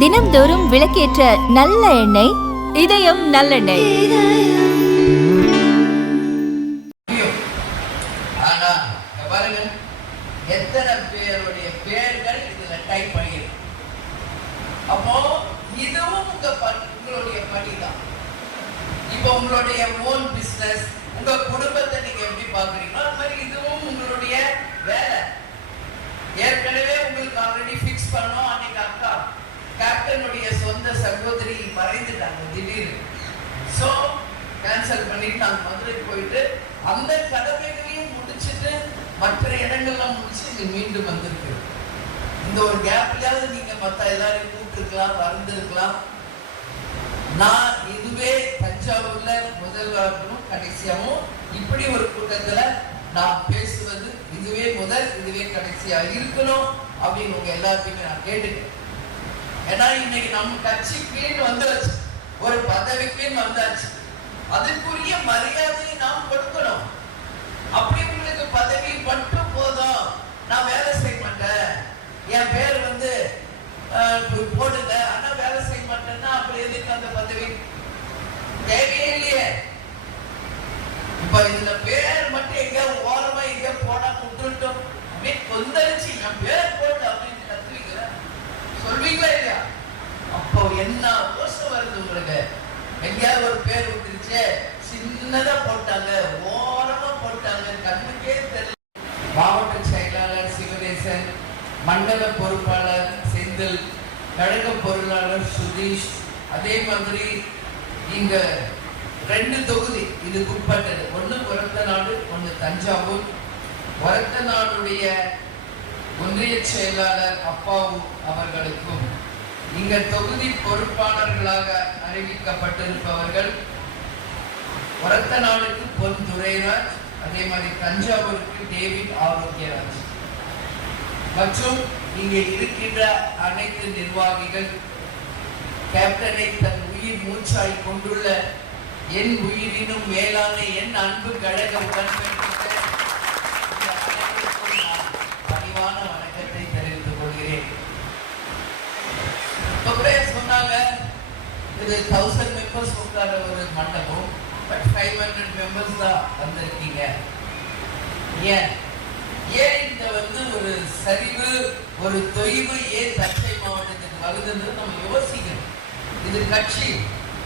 தினம்தோறும் விளக்கேற்ற நல்ல எண்ணெய் இதயம் நல்லெண்ணெய். ஆனா பாருங்க, எத்தனை பேருடைய பேர்கள் இதுல டைப் பண்ணிருக்கு. அப்போ இதுவும் உங்களுடைய பணிதான். இப்போ உங்களுடைய ஓன் பிசினஸ், உங்க குடும்பத்தை நீங்க எப்படி பாக்குறீங்களோ அது மாதிரி இதுவும் உங்களுடைய வேலை. ஏற்கனவே உங்களுக்கு ஆல்ரெடி ஃபிக்ஸ் பண்ணோம். அன்னைக்கு அக்கா கேப்டனுடைய சொந்த சகோதரி மறைந்துட்டாங்க திடீர்னு. ஸோ கேன்சல் பண்ணிட்டு நாங்கள் மதுரைக்கு போயிட்டு அந்த கடமைகளையும் முடிச்சுட்டு மற்ற இடங்கள்லாம் முடிச்சு இங்க மீண்டும் வந்திருக்கு. இந்த ஒரு கேப்லயாவது நீங்க மற்ற எல்லாரையும் கூப்பிட்டுருக்கலாம், வந்திருக்கலாம். நான் இதுவே தஞ்சாவூர்ல முதல் வாரமும் கடைசியாவும் இப்படி ஒரு கூட்டத்துல நான் பேசுவது இதுவே முதல், இதுவே கடைசியா இருக்கணும் அப்படின்னு உங்க எல்லாத்தையுமே நான் கேட்டுக்கிறேன். ஏன்னா இன்னைக்கு நம்ம கட்சிக்குன்னு வந்தாச்சு, ஒரு பதவிக்குன்னு வந்தாச்சு, அதுக்குரிய மரியாதையை நாம் கொடுக்கணும். அப்படி உங்களுக்கு பதவி மட்டும் போதும், நான் வேலை செய்ய மாட்டேன், என் பேர் போடுங்க ஆனா வேலை செய்ய மாட்டேன்னா அப்படி எதுக்கு அந்த பதவி? தேவையே இல்லையே. இப்ப இதுல பேர் மட்டும் எங்க ஓரமா எங்க போட விட்டுட்டோம் அப்படின்னு கொந்தளிச்சு என் பேர் போட்டு அப்படின்னு கத்துவீங்களா, சொல்வீங்களா இல்லையா? அப்போ என்ன யோசனை வருது உங்களுக்கு? எங்கேயாவது ஒரு பேர் விட்டுருச்சு, சின்னதா போட்டாங்க, ஓரமா போட்டாங்க, கண்ணுக்கே தெரியல. மாவட்ட செயலாளர் சிவதேசன், மண்டல பொறுப்பாளர் செந்தில், கழக பொருளாளர் சுதீஷ், அதே மாதிரி இங்க 2 தொகுதி இதுக்கு உட்பட்டது. ஒண்ணு ஒரத்தநாடு, ஒண்ணு தஞ்சாவூர். ஒரத்தநாடுடைய ஒன்றிய செயலாளர் அப்பாவு அவர்களுக்கும் இங்க தொகுதி பொறுப்பாளர்களாக அறிவிக்கப்பட்டிருப்பவர்கள் ஒரத்தநாடுக்கு பொன் துரைராஜ், அதே மாதிரி தஞ்சாவூருக்கு டேவிட் ஆரோக்கியராஜ் மற்றும் இங்கே இருக்கின்ற அனைத்து நிர்வாகிகள், கேப்டனை தன் உயிர் மூச்சாய் கொண்டுள்ள என் உயிரினும் மேலான என் அன்பு கழக உடன்பிறப்புகள் பணிவான வணக்கத்தை தெரிவித்துக் கொள்கிறேன். சொன்னாங்க இது 1000 மெம்பர்ஸ் உட்கார ஒரு மண்டபம், பட் 500 மெம்பர்ஸ் தான் வந்திருக்கீங்க. ஏன் இந்த ஒரு சரிவு, ஒரு தொய்வு ஏன் தஞ்சை மாவட்டத்துக்கு வருதுன்னு நம்ம யோசிக்கணும். இது கட்சி.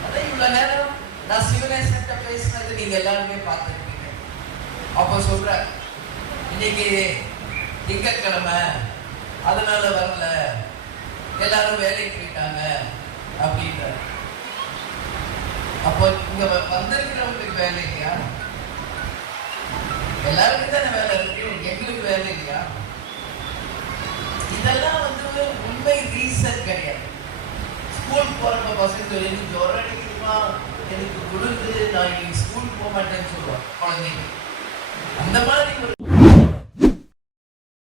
அதான் இவ்வளவு நேரம் நான் சிவனேசன்ட்ட பேசினது நீங்க எல்லாருமே பார்த்துருக்கீங்க. அப்ப சொல்ற இன்னைக்கு திங்கட்கிழமை அதனால வரல, எல்லாரும் வேலைக்கு போயிட்டாங்க அப்படின்ற. அப்போ இங்க வந்திருக்கிறவங்களுக்கு வேலை இல்லையா? எல்லாருக்கும் தானே வேலை இருக்கு, எங்களுக்கு வேலை இல்லையா? இதெல்லாம் உண்மை ரீசன் கிடையாது. ஸ்கூல் போறப்ப பசங்க எனக்கு ஜொரம் அடிக்குமா, எனக்கு குளிர்ந்து நான் ஸ்கூல் போக மாட்டேன்னு சொல்லுவாங்க குழந்தைங்க. அந்த மாதிரி ஒரு